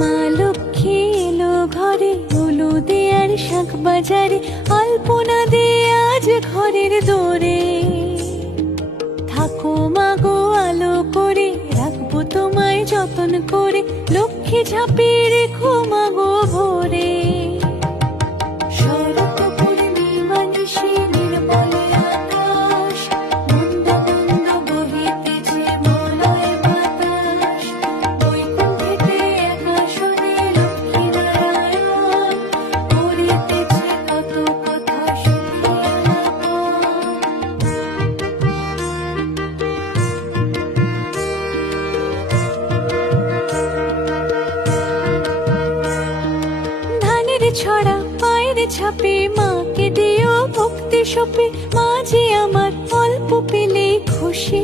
মা লক্ষ্মী এলো ঘরে, হলুদে আর শাক বাজারে, আলপনা দিয়ে আজ ঘরের দোরে। থাকো মাগো আলো করে, রাখবো তোমায় যতন করে, লক্ষ্মী ঝাঁপিয়ে রেখো মাগো ভোরে। শরৎ পূর্ণিমা নিশি নির্মল আকাশ, মন্দ মন্দ বহিতেছে মলয় বাতাস। বৈকুণ্ঠেতে এক আসনে লক্ষ্মী নারায়ণ, করিতেছে কত কথা শুনি ধানের ছড়া পায়ের ছাপে, মাকে দিও ভক্তি সপে, মাঝে আমার অল্প পেলে খুশি।